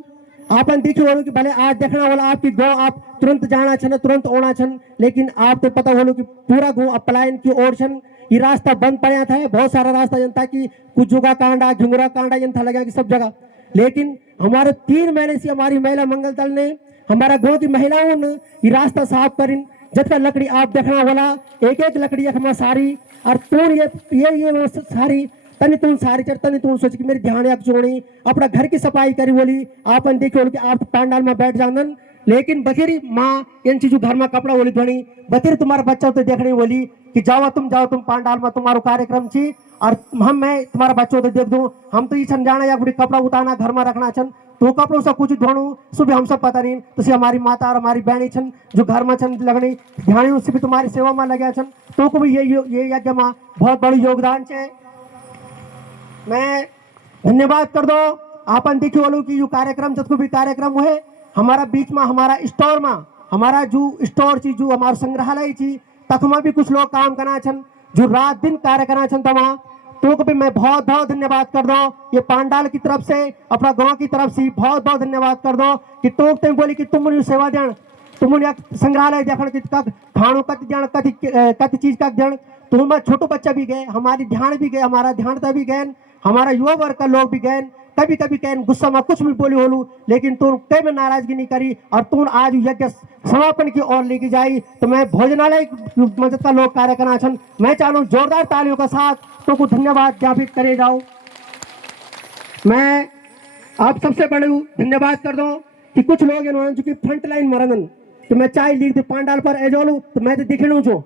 आपन देखिए कि भले आज देखना वाला आपकी गांव आप तुरंत जाना छन तुरंत ओना छन, लेकिन आप तो पता हो कि पूरा गांव अब पलायन की ओर छन, ये रास्ता बंद पड़ा था, बहुत सारा रास्ता जनता की कुछ जुगा कांडा झुंगरा कांडा जनता लगा कि सब जगह, लेकिन हमारे 3 महीने से हमारी महिला मंगल दल ने हमारा गांव की महिलाओं ने ये रास्ता साफ करिन। जितना लकड़ी आप देखना वाला एक एक लकड़ी हमारा सारी और तून ये सारी तनी तून सारी चढ़ तनी तून सोच कि मेरी ध्यान एक जोड़ी अपना घर की सफाई करी बोली। आपन देखिए कि आप पांडाल में बैठ जांगन, लेकिन बथेरी माँ इन चीजों घर में कपड़ा बोली धोनी बथेरी तुम्हारा बच्चा तो देखने बोली कि जाओ तुम पांडाल में तुम्हारा कार्यक्रम छी और मैं तुम्हारा बच्चों तो देख दूं। हम तो ये समझाना या बुढ़ी कपड़ा उतारना घर में रखना छन तो कपड़ों से कुछ धोणु सुबह हम सब पता नहीं तो हमारी माता और हमारी बहनी छन जो घर में छन लगनी ध्यान उससे भी तुम्हारी सेवा में लगे छन तो को भी ये यज्ञ में बहुत बड़ी योगदान है। मैं धन्यवाद कर दो आपन देखिए वालों की जो कार्यक्रम जितको भी कार्यक्रम हुए हमारा बीच में हमारा स्टोर में हमारा जो स्टोर चीज जो हमारा संग्रहालय चीज तक भी कुछ लोग काम करना छन जो रात दिन कार्य करना छन तमा तो भी मैं बहुत बहुत धन्यवाद कर दो। ये पांडाल की तरफ से अपना गांव की तरफ से बहुत बहुत धन्यवाद कर दो कि तुम बोली कि तुम मुझे सेवा दें तुम संग्रहालय देखने की खाणु कति दें कति चीज का दें तुम छोटो बच्चा भी गए हमारी ध्यान भी गए हमारा ध्यानता भी गए हमारा युवा वर्ग का लोग भी गए कभी कभी कहन गुस्सा में कुछ भी बोली होलू लेकिन तुम कई में नाराजगी नहीं करी और तुम आज यज्ञ समापन की ओर लेके जाई। तो मैं भोजनालय मस्जिद का लोग कार्य करना छन मैं चाहूँ जोरदार तालियों के साथ तो को धन्यवाद ज्ञापित करे जाओ। मैं आप सबसे बड़े धन्यवाद कर दो कि कुछ लोग इन्होंने जो कि फ्रंट लाइन मरन तो मैं चाय लिख दे पांडाल पर एजोलू तो मैं तो दिखणू छो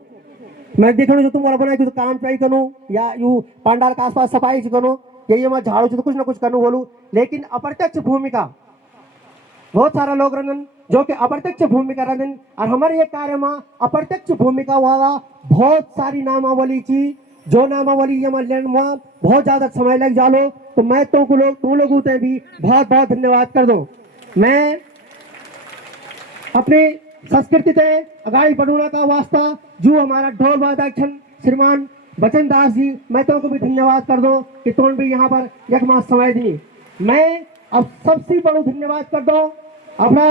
तुम बना कि तो काम चाहिए करूँ या यू पांडाल के आसपास सफाई करूँ यही मैं झाड़ू तो कुछ ना कुछ करूँ बोलूँ, लेकिन अप्रत्यक्ष भूमिका बहुत सारा लोग रहन जो कि अप्रत्यक्ष भूमिका रहन और हमारे ये कार्य में अप्रत्यक्ष भूमिका वाला बहुत सारी नामावली चीज जो नामावली ये लेने में बहुत ज्यादा समय लग जालो तो मैं तुम लोगों से भी बहुत बहुत धन्यवाद कर दो। मैं अपनी संस्कृति से आगाड़ी बढ़ाने का वास्ता जो हमारा ढोल वादक छन श्रीमान बचन दास जी मैं तुमको भी धन्यवाद कर दो कि तुम भी यहाँ पर एक मास समय दी। मैं अब सबसे बड़ा धन्यवाद कर दो अपना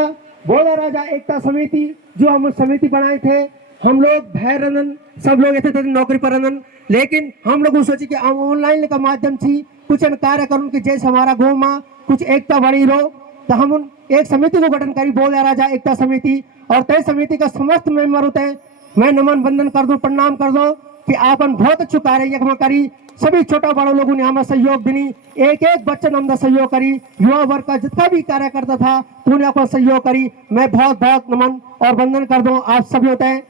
बोला राजा एकता समिति जो हम समिति बनाए थे हम लोग भय रंदन सब लोग ऐसे नौकरी पर रंदन लेकिन हम लोग सोचे कि ऑनलाइन का माध्यम से कुछ कार्य करूँ कि जैसे हमारा गाँव में कुछ एकता बनी रहो तो हम उन एक समिति को गठन करी बोला राजा एकता समिति और तय समिति का समस्त मेंबर होते हैं। मैं नमन वंदन कर दूं प्रणाम कर दो कि आपन बहुत अच्छु कार्य करी सभी छोटा बड़ा लोगों ने हमें सहयोग देनी एक एक बच्चन हम सहयोग करी युवा वर्ग का जितना भी कार्य करता था तो उन्हें आपको सहयोग करी। मैं बहुत बहुत नमन और वंदन कर दूं आप सभी होते हैं।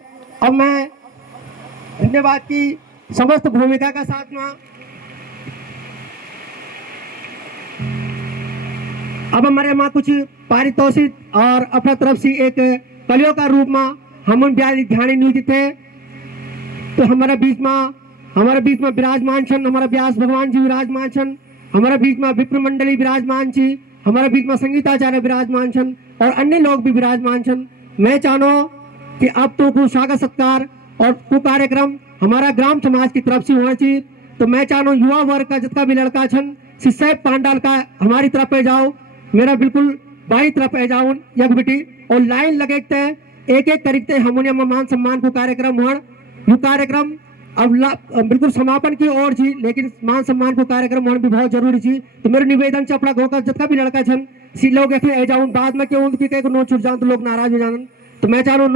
अब मैं धन्यवाद की समस्त भूमिका का साथ में अब हमारे यहाँ कुछ पारितोषिक और अपना तरफ से एक कलियों का रूप में हम ध्यान नियोजित है तो हमारा बीच में विराजमान छन हमारा व्यास भगवान जी विराजमान छन हमारा बीच में विप्र मंडली विराजमान छी हमारा बीच में संगीताचार्य विराजमान छन और अन्य लोग भी विराजमान छन। मैं चाहूँ कि अब तो को स्वागत सत्कार और को कार्यक्रम हमारा ग्राम समाज की तरफ से होना चाहिए तो मैं चाहूँ युवा वर्ग का जितना भी लड़का छन सिसैब पांडाल का हमारी तरफ पे जाओ, मेरा बिल्कुल बाई तरफ पे जाओ यक बेटी और लाइन लगे एक एक तरीके हारमोनियम मान सम्मान को कार्यक्रम हुआ यू कार्यक्रम अब बिल्कुल समापन की ओर जी, लेकिन मान सम्मान को कार्यक्रम होना भी बहुत जरूरी जी। तो मेरे निवेदन से अपना गाँव का जितना भी लड़का छन सी लोग ऐसे जाऊँ बाद में क्यों उनकी कहीं नो छूट जाऊँ तो लोग नाराज हो जाए। तो मैं चाह रहा हूँ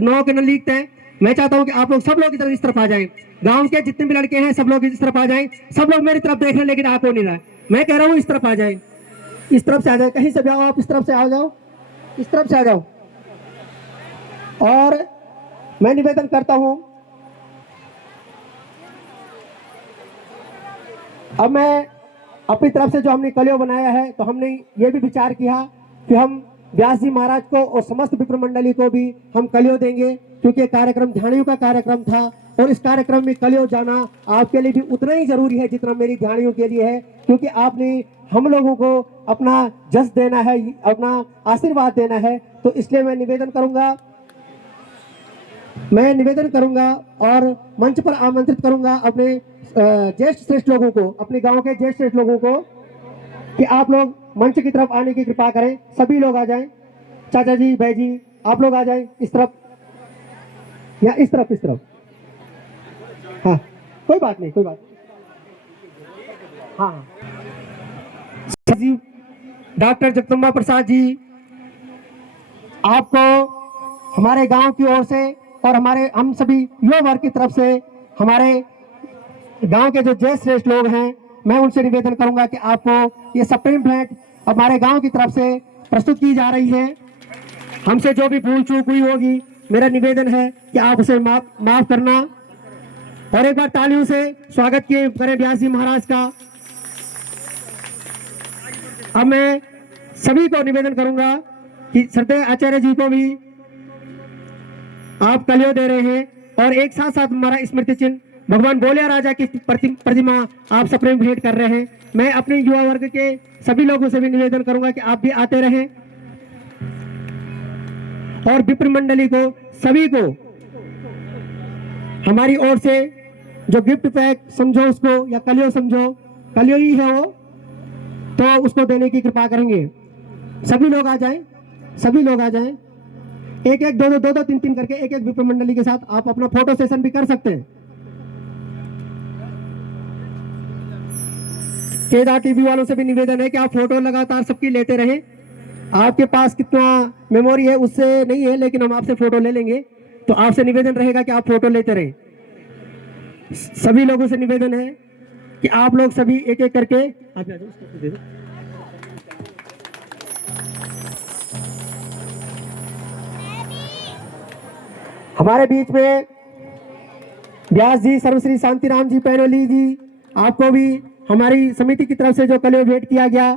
नो के न लिखते हैं, मैं चाहता हूँ कि आप लोग सब लोग इस तरफ आ जाएं, गांव के जितने भी लड़के हैं सब लोग इस तरफ आ जाएं। सब लोग मेरी तरफ देख रहे हैं लेकिन आप हो नहीं रहा, मैं कह रहा हूँ इस तरफ आ जाएं, इस तरफ से आ जाए, कहीं से भी आओ आप इस तरफ से आ जाओ, इस तरफ से आ जाओ। और मैं निवेदन करता हूं, अब मैं अपनी तरफ से जो हमने कलियो बनाया है तो हमने ये भी विचार किया कि हम व्यास जी महाराज को और समस्त विप्र मंडली को भी हम कलियो देंगे, क्योंकि कार्यक्रम ध्यानियों का कार्यक्रम था और इस कार्यक्रम में कलियो जाना आपके लिए भी उतना ही जरूरी है जितना मेरी ध्यानियों के लिए है, क्योंकि आपने हम लोगों को अपना जस देना है, अपना आशीर्वाद देना है। तो इसलिए मैं निवेदन करूंगा और मंच पर आमंत्रित करूंगा अपने ज्येष्ठ श्रेष्ठ लोगों को, अपने गांव के ज्येष्ठ श्रेष्ठ लोगों को कि आप लोग मंच की तरफ आने की कृपा करें। सभी लोग आ जाएं, चाचा जी, भाई जी, आप लोग आ जाएं इस तरफ या इस तरफ। हाँ, कोई बात नहीं। हाँ जी, डॉक्टर जगदम्बा प्रसाद जी, आपको हमारे गांव की ओर से और हम सभी युवा वर्ग की तरफ से हमारे गांव के जो ज्येष्ठ श्रेष्ठ लोग हैं, मैं उनसे निवेदन करूंगा कि आपको ये सप्रेम भेंट हमारे गांव की तरफ से प्रस्तुत की जा रही है। हमसे जो भी भूल चूक हुई होगी, मेरा निवेदन है कि आप उसे माफ करना। और एक बार तालियों से स्वागत करें व्यास जी महाराज का। अब मैं सभी को निवेदन करूंगा कि श्रद्धेय आचार्य जी को भी आप कलियो दे रहे हैं और एक साथ हमारा स्मृति चिन्ह भगवान गोलिया राजा की प्रतिमा आप सप्रेम भेंट कर रहे हैं। मैं अपने युवा वर्ग के सभी लोगों से भी निवेदन करूंगा कि आप भी आते रहें और विप्र मंडली को सभी को हमारी ओर से जो गिफ्ट पैक समझो उसको या कलियो समझो, कलियो ही है वो, तो उसको देने की कृपा करेंगे। सभी लोग आ जाएं, एक दो तीन करके एक विप्र मंडली के साथ आप अपना फोटो सेशन भी कर सकते हैं। केदार टीवी वालों से भी निवेदन है कि आप फोटो लगातार सबकी लेते रहें। आपके पास कितना मेमोरी है उससे नहीं है, लेकिन हम आपसे फोटो ले लेंगे, तो आपसे निवेदन रहेगा कि आप फोटो लेते रहें। सभी लोगों से निवेदन है कि आप लोग सभी एक एक करके आप दे दो। हमारे बीच में व्यास जी, सर्वश्री शांतिराम जी पैरोली जी, आपको भी हमारी समिति की तरफ से जो कलियो भेंट किया गया,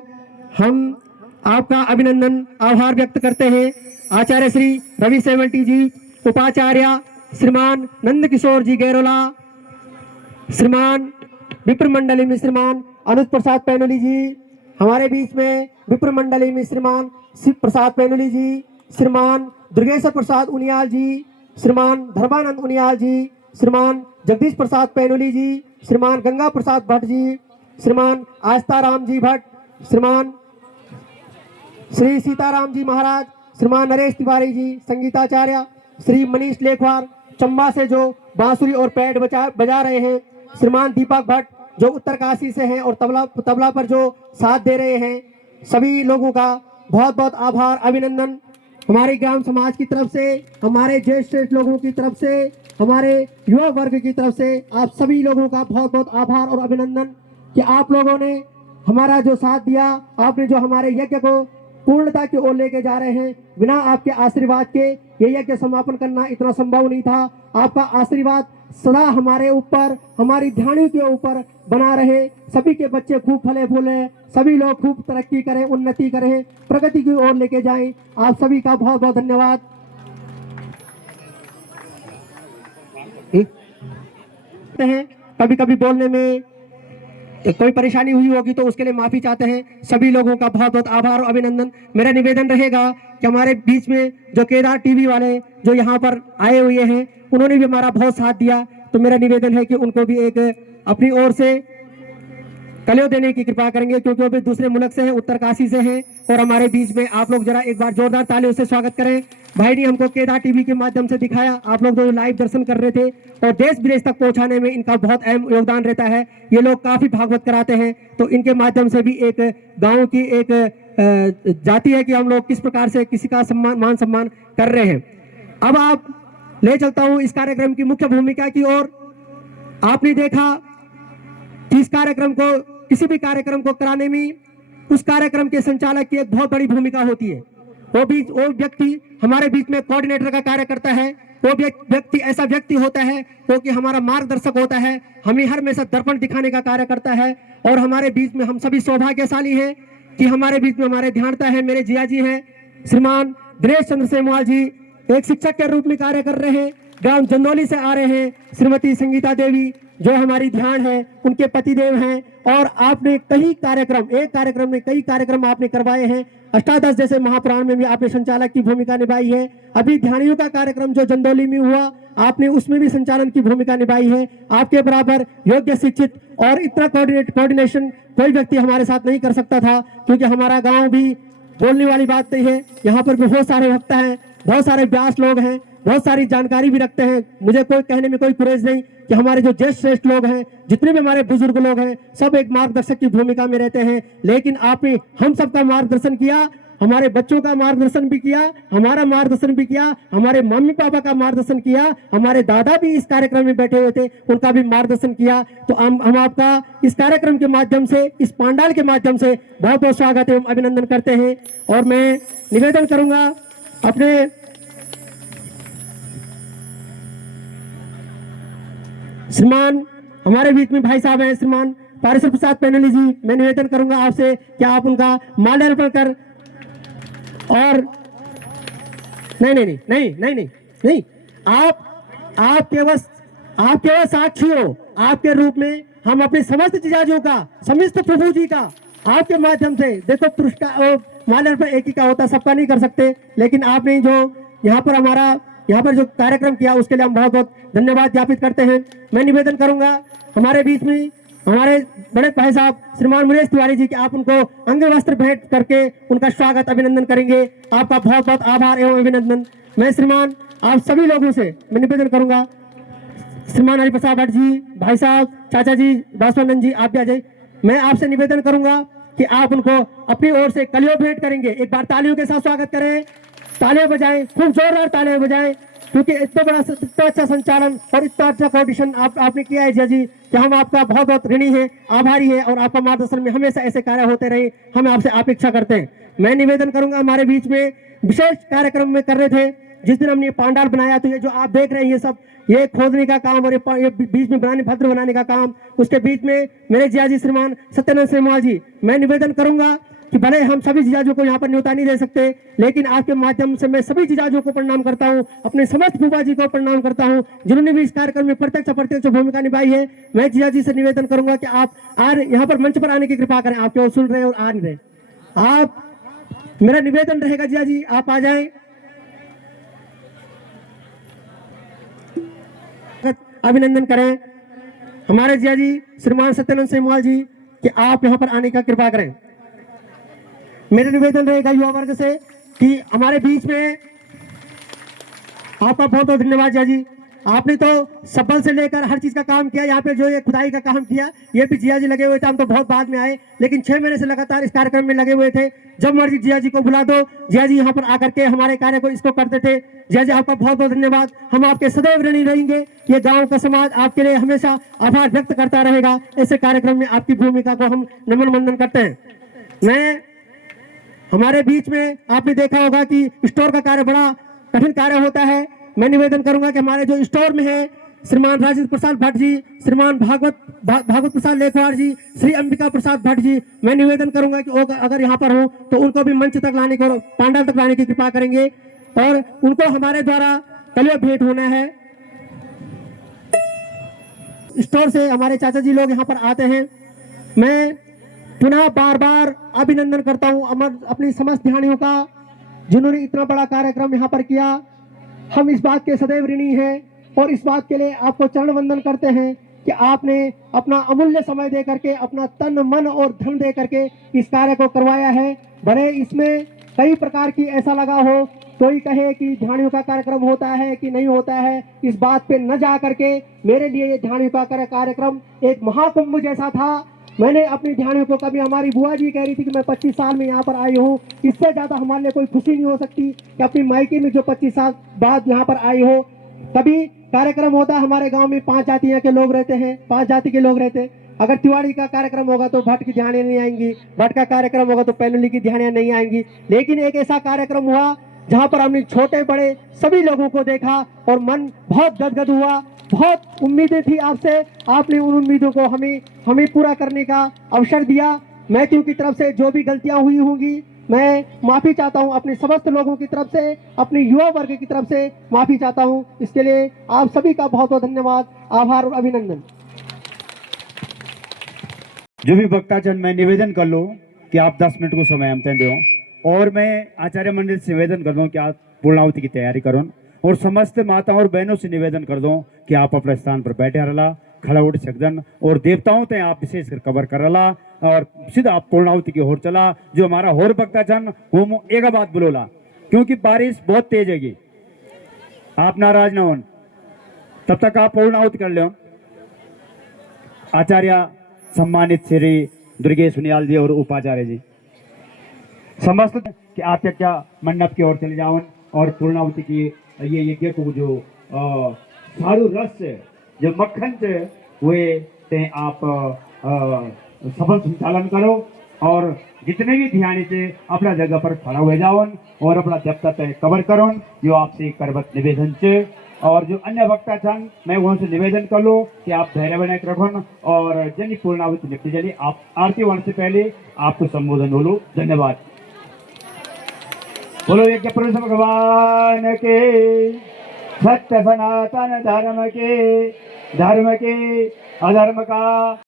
हम आपका अभिनंदन आभार व्यक्त करते हैं। आचार्य श्री रवि सेवंटी जी, उपाचार्य श्रीमान नंद किशोर जी गैरोला, श्रीमान विप्र मंडली में श्रीमान अनुज प्रसाद पैनोली जी, हमारे बीच में विप्र मंडली में श्रीमान शिव प्रसाद पैनोली जी, श्रीमान दुर्गेश्वर प्रसाद उनियाल जी, श्रीमान धर्मानंद उनियाल जी, श्रीमान जगदीश प्रसाद पैनोली जी, श्रीमान गंगा प्रसाद भट्ट जी, श्रीमान आस्ताराम जी भट्ट, श्रीमान श्री सीताराम जी महाराज, श्रीमान नरेश तिवारी जी संगीताचार्य, श्री मनीष लेखवार चंबा से जो बांसुरी और पैड बजा रहे हैं, श्रीमान दीपक भट्ट जो उत्तरकाशी से हैं और तबला पर जो साथ दे रहे हैं, सभी लोगों का बहुत बहुत आभार, अभिनंदन। हमारे ग्राम समाज की तरफ से, हमारे ज्येष्ठ लोगों की तरफ से, हमारे युवा वर्ग की तरफ से आप सभी लोगों का बहुत बहुत आभार और अभिनंदन कि आप लोगों ने हमारा जो साथ दिया, आपने जो हमारे यज्ञ को पूर्णता की ओर लेके जा रहे हैं। बिना आपके आशीर्वाद के ये यज्ञ समापन करना इतना संभव नहीं था। आपका आशीर्वाद सदा हमारे ऊपर, हमारी ध्यानियों के ऊपर बना रहे। सभी के बच्चे खूब फले फूले, सभी लोग खूब तरक्की करें, उन्नति करें, प्रगति की ओर लेके जाएं। आप सभी का बहुत बहुत धन्यवाद। कभी कभी बोलने में कोई परेशानी हुई होगी तो उसके लिए माफी चाहते हैं। सभी लोगों का बहुत बहुत आभार और अभिनंदन। मेरा निवेदन रहेगा कि हमारे बीच में जो केदार टीवी वाले जो यहाँ पर आए हुए हैं, उन्होंने भी हमारा बहुत साथ दिया, तो मेरा निवेदन है कि उनको भी एक अपनी ओर से कलियों देने की कृपा करेंगे, क्योंकि वो भी दूसरे मुल्क से हैं, उत्तरकाशी से हैं। और हमारे बीच में आप लोग जरा एक बार जोरदार तालियों से स्वागत करें। भाई ने हमको केदार टीवी के माध्यम से दिखाया, आप लोग जो लाइव दर्शन कर रहे थे, और देश विदेश तक पहुंचाने में इनका बहुत अहम योगदान रहता है। ये लोग काफी भागवत कराते हैं, तो इनके माध्यम से भी एक गाँव की एक जाति है कि हम लोग किस प्रकार से किसी का मान सम्मान कर रहे हैं। अब आप ले चलता हूं इस कार्यक्रम की मुख्य भूमिका की ओर। आपने देखा कि इस कार्यक्रम को, किसी भी कार्यक्रम को कराने में उस कार्यक्रम के संचालक की एक बहुत बड़ी भूमिका होती है। वो व्यक्ति हमारे बीच में कोऑर्डिनेटर का कार्य करता है। वो व्यक्ति ऐसा व्यक्ति होता है वो कि हमारा मार्गदर्शक होता है, हमें हर हमेशा दर्पण दिखाने का कार्य करता है। और हमारे बीच में हम सभी सौभाग्यशाली हैं कि हमारे बीच में हमारे ध्यानता है, मेरे जिया जी हैं, श्रीमान दिनेश चंद्र सेमवाल जी एक शिक्षक के रूप में कार्य कर रहे हैं, ग्राम जंदौली से आ रहे हैं। श्रीमती संगीता देवी जो हमारी ध्यान है, उनके पतिदेव हैं। और आपने कई कार्यक्रम, एक कार्यक्रम में कई कार्यक्रम आपने करवाए हैं। अष्टादश जैसे महापुराण में भी आपने संचालक की भूमिका निभाई है। अभी ध्यानियों का कार्यक्रम जो जंदौली में हुआ, आपने उसमें भी संचालन की भूमिका निभाई है। आपके बराबर योग्य, शिक्षित और इतना कोऑर्डिनेशन कोई व्यक्ति हमारे साथ नहीं कर सकता था, क्योंकि हमारा गाँव भी बोलने वाली बात नहीं है। यहाँ पर भी बहुत सारे वक्ता हैं, बहुत सारे व्यास लोग हैं, बहुत सारी जानकारी भी रखते हैं। मुझे कोई कहने में कोई गुरेज नहीं कि हमारे जो ज्येष्ठ श्रेष्ठ लोग हैं, जितने भी हमारे बुजुर्ग लोग हैं, सब एक मार्गदर्शक की भूमिका में रहते हैं। लेकिन आपने हम सबका मार्गदर्शन किया, हमारे बच्चों का मार्गदर्शन भी किया, हमारा मार्गदर्शन भी किया, हमारे मम्मी पापा का मार्गदर्शन किया, हमारे दादा भी इस कार्यक्रम में बैठे हुए थे, उनका भी मार्गदर्शन किया। तो हम आपका इस कार्यक्रम के माध्यम से, इस पांडाल के माध्यम से बहुत बहुत स्वागत एवं अभिनंदन करते हैं। और मैं निवेदन करूंगा अपने श्रीमान, हमारे बीच में भाई साहब हैं, श्रीमान पारिश्वर प्रसाद पैनली जी, मैं निवेदन करूंगा आपसे कि आप उनका माल्यार्पण कर, और नहीं, आप केवल साक्षी हो। आपके रूप में हम अपने समस्त जिजाजों का, समस्त प्रभु जी का आपके माध्यम से, देखो पुरस्कार माल्यार्पण एक ही का होता, सबका नहीं कर सकते, लेकिन आपने जो यहाँ पर जो कार्यक्रम किया उसके लिए हम बहुत बहुत धन्यवाद ज्ञापित करते हैं। मैं निवेदन करूंगा हमारे बीच में हमारे बड़े भाई साहब श्रीमान मुनीश तिवारी जी की, आप उनको अंग वस्त्र भेंट करके उनका स्वागत अभिनंदन करेंगे। आपका बहुत बहुत आभार एवं अभिनंदन। मैं श्रीमान आप सभी लोगों से मैं निवेदन करूंगा, श्रीमान हरिप्रसाद भट्ट जी, भाई साहब, चाचा जी, बासवानंद जी, आप भी आ जाइए। मैं आपसे निवेदन करूंगा कि आप उनको अपनी ओर से कलियों भेंट करेंगे। एक बार तालियों के साथ स्वागत करें, तालियां बजाएं, खूब जोरदार तालियां बजाएं, क्योंकि इतना अच्छा संचालन और इतना अच्छा कोऑर्डिनेशन आपने किया है जिया जी, कि हम आपका बहुत बहुत ऋणी है, आभारी है। और आपका मार्गदर्शन में हमेशा ऐसे कार्य होते रहे, हम आपसे अपेक्षा करते हैं। मैं निवेदन करूंगा, हमारे बीच में विशेष कार्यक्रम में कर रहे थे, जिस दिन हमने पांडाल बनाया, तो ये जो आप देख रहे हैं, ये सब ये खोदने का काम और ये बीच में भद्र बनाने का काम, उसके बीच में मेरे जिया जी श्रीमान सत्यनारायण सेमवाल जी, मैं निवेदन करूंगा कि भले हम सभी जिजाजों को यहाँ पर न्योता नहीं दे सकते, लेकिन आपके माध्यम से मैं सभी जिजाजों को प्रणाम करता हूँ, अपने समस्त फूफा जी को प्रणाम करता हूँ, जिन्होंने भी इस कार्यक्रम में प्रत्यक्ष अप्रत्यक्ष भूमिका निभाई है। मैं जिया जी से निवेदन करूंगा कि आप यहाँ पर मंच पर आने की कृपा करें। आप केवल सुन रहे और आ नहीं रहे, आप, मेरा निवेदन रहेगा जिया जी आप आ जाए, अभिनंदन करें हमारे जिया जी श्रीमान सत्यनारायण सेमवाल जी कि आप यहाँ पर आने का कृपा करें। मेरा निवेदन रहेगा युवा वर्ग से कि हमारे बीच में आपका बहुत बहुत धन्यवाद जिया जी, आपने तो सबल से लेकर हर चीज का काम किया। यहाँ पे जो ये खुदाई का काम किया, ये भी जिया जी लगे हुए थे, हम तो बहुत बाद में आए, लेकिन 6 महीने से लगातार इस कार्यक्रम में लगे हुए थे। जब मर्जी जिया जी को बुला दो, जिया जी यहाँ पर आकर के हमारे कार्य को इसको करते थे। जिया जी आपका बहुत बहुत धन्यवाद, हम आपके सदैव ऋणी रहेंगे। ये गाँव का समाज आपके लिए हमेशा आभार व्यक्त करता रहेगा। ऐसे कार्यक्रम में आपकी भूमिका को हम नमन वंदन करते हैं। हमारे बीच में आपने देखा होगा कि स्टोर का कार्य बड़ा कठिन कार्य होता है। मैं निवेदन करूंगा कि हमारे जो स्टोर में है श्रीमान राजेंद्र प्रसाद भट्ट जी, श्रीमान भागवत प्रसाद लेखवार जी, श्री अंबिका प्रसाद भट्ट जी, मैं निवेदन करूंगा कि अगर यहाँ पर हो तो उनको भी मंच तक लाने को, पांडाल तक लाने की कृपा करेंगे और उनको हमारे द्वारा कलियों भेंट होना है। स्टोर से हमारे चाचा जी लोग यहाँ पर आते हैं। मैं पुनः बार बार अभिनंदन करता हूँ अपनी समस्त ध्यानियों का, जिन्होंने इतना बड़ा कार्यक्रम यहाँ पर किया। हम इस बात के सदैव ऋणी हैं और इस बात के लिए आपको चरण वंदन करते हैं कि आपने अपना अमूल्य समय दे करके, अपना तन मन और धन दे करके इस कार्य को करवाया है। भले इसमें कई प्रकार की ऐसा लगा हो, कोई कहे कि ध्यानियों का कार्यक्रम होता है कि नहीं होता है, इस बात पे न जा करके मेरे लिए ये ध्यानियों का कार्यक्रम एक महाकुंभ जैसा था। मैंने अपनी ध्यानियों को, कभी हमारी बुआ जी कह रही थी कि मैं 25 साल में यहाँ पर आई हूँ, इससे ज़्यादा हमारे लिए कोई खुशी नहीं हो सकती कि अपनी मायके में जो 25 साल बाद यहाँ पर आई हो। कभी कार्यक्रम होता है हमारे गांव में, 5 जातियों के लोग रहते हैं, 5 जाति के लोग रहते हैं। अगर तिवाड़ी का कार्यक्रम होगा तो भट्ट की ध्यानियाँ नहीं आएंगी, भट्ट का कार्यक्रम होगा तो पैनुली की ध्यानियाँ नहीं आएंगी। लेकिन एक ऐसा कार्यक्रम हुआ जहाँ पर हमने छोटे बड़े सभी लोगों को देखा और मन बहुत गदगद हुआ। बहुत उम्मीदें थी आपसे, आपने उन उम्मीदों को हमें पूरा करने का अवसर दिया। मैथ्यू की तरफ से जो भी गलतियां हुई होंगी मैं माफी चाहता हूं, अपने समस्त लोगों की तरफ से, अपने युवा वर्ग की तरफ से माफी चाहता हूं। इसके लिए आप सभी का बहुत बहुत धन्यवाद, आभार और अभिनंदन। जो भी वक्ताजन, मैं निवेदन कर लूँ कि आप 10 मिनट को समय हम दो, और मैं आचार्य मंडल से निवेदन कर दूँ कि आप पूर्णाहुति की तैयारी करो, और समस्त माताओं और बहनों से निवेदन कर दूँ कि आप अपने स्थान पर बैठे रहा, खड़ा उठ सकदन, और देवताओं ते आप विशेषकर कवर कर रहा, और सीधा आप पूर्णाहुति की ओर चला। जो हमारा होर वक्ताजन वो एक बात बोलोला, क्योंकि बारिश बहुत तेज हैगी, आप नाराज ना हो, तब तक आप पूर्णाहुति कर लो। आचार्य सम्मानित श्री दुर्गेश सुनियाल जी और उपाचार्य जी समस्त कि आप क्या मंडप की ओर चले जाओ, और पूर्णाहुति की ये यज्ञ को जो सारू रस जो मक्खन से वे ते आप सफल संचालन करो, और जितने भी ध्यान से अपना जगह पर खड़ा हुए जाओ और अपना जब तक कवर करो, जो आपसे करवत निवेदन से। और जो अन्य वक्ता छन मैं उनसे निवेदन कर लो कि आप धैर्य बनाए रखो, और जन पूर्णाहुति निपटी चली। आप आरती वर्ण से पहले आपको संबोधन बोलो। धन्यवाद। बोलो यज्ञ पुरुष भगवान के, सत्य सनातन धर्म के, अधर्म का